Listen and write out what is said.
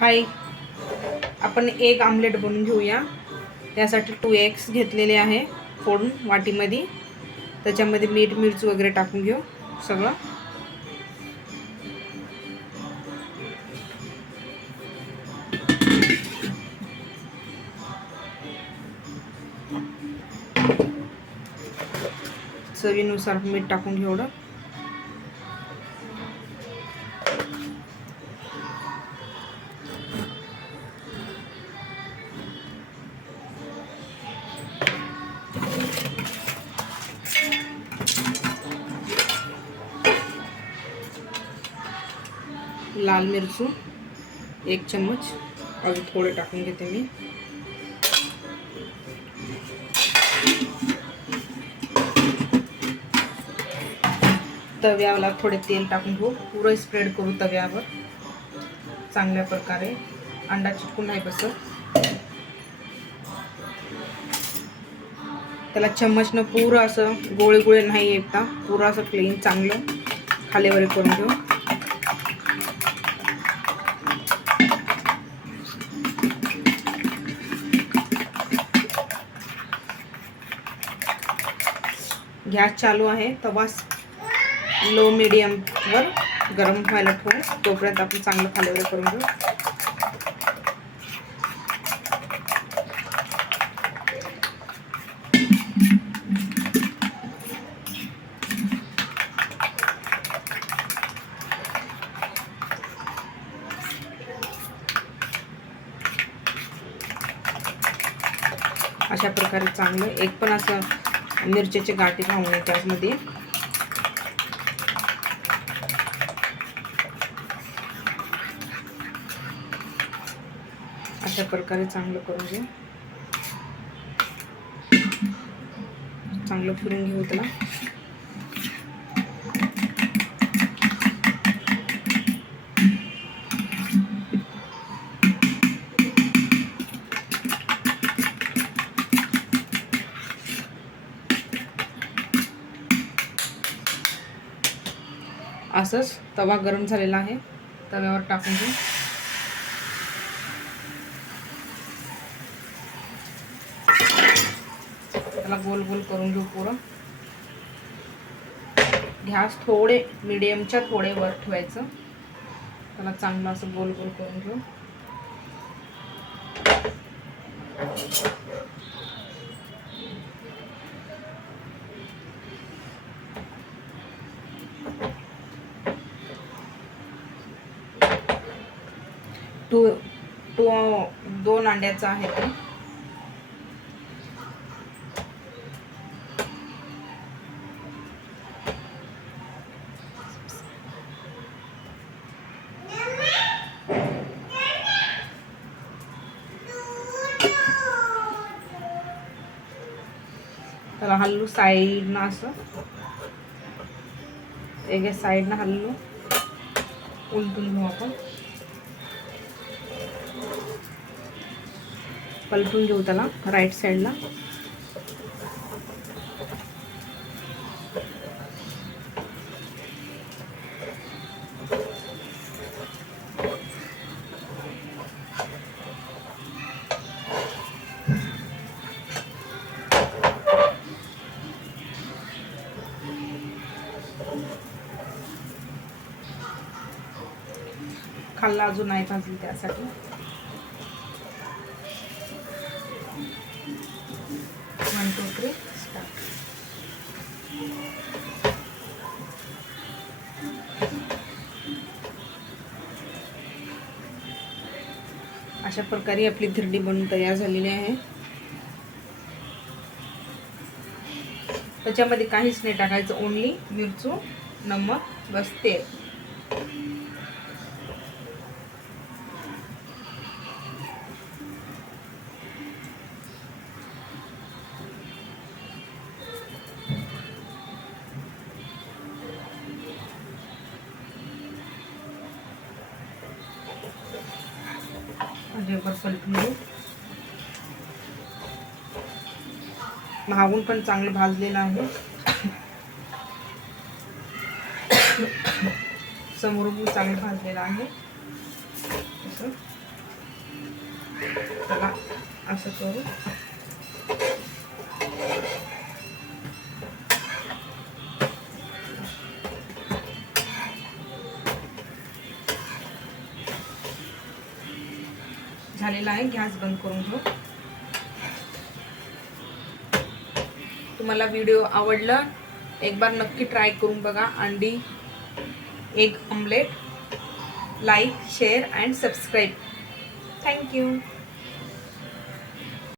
हाय, आपण एक आमलेट बनवून घेऊया. त्यासाठी 2 एग्स घेतलेले आहे फोडून वाटीमध्ये. त्याच्यामध्ये मीठ मिरची वगैरे टाकून घेऊ सगळं. चवीनुसार मीठ टाकून घेऊ. लाल मिरची 1 चम्मच अजून थोडे टाकून घेते मी. तव्याला थोडे तेल टाकून घेऊ. पुरं स्प्रेड करू तव्यावर चांगल्या प्रकारे. अंडा चिटकून नाही बसत. त्याला चम्मचनं पुरं असं गोळे गोळे नाही येता, पुरं असं प्लेन चांगलं खालीवर करून घेऊ. गॅस चालू आहे. तवा लो मीडियम वर गरम व्हायला ठेवू. तोपर्यंत आपण चांगलं खालीवर करून घेऊ. अशा प्रकारे चांगलं एक पण असं मिरच्याचे गाठी राहू नये त्यामध्ये. अशा प्रकारे चांगलं करून घेऊ. चांगलं फिरून घेऊ त्याला. असंच तवा गरम झालेला आहे. तव्यावर टाकून घेऊ. त्याला गोल गोल करून घेऊ पुरं. गॅस थोडे मीडियमच्या थोडे वर ठेवायचं. त्याला चांगलं असं गोल गोल करून घेऊ. दोन अंड्याचं आहे ते. त्याला हलू साईडनं असं. एका साईडनं हलू उलटून घेऊ आपण. पलटून घेऊ त्याला राईट साईडला. खाल्ला अजून नाही भाजली त्यासाठी. One two three start. अशा प्रकारे आपली धिरडी बनवून तयार झालेली आहे. त्याच्यामध्ये काहीच नाही टाकायचं. ओन्ली मिरचू, नमक, बस तेल. पलटून घेऊ. मागून पण चांगलं भाजलेलं आहे. समोरून चांगलं भाजलेलं आहे. असं चला असं करू. झालेला आहे. गॅस बंद करून घेऊ. तुम्हाला व्हिडिओ आवडला एक बार नक्की ट्राय करून बघा. अंडी egg omelette. Like, share and subscribe. Thank you.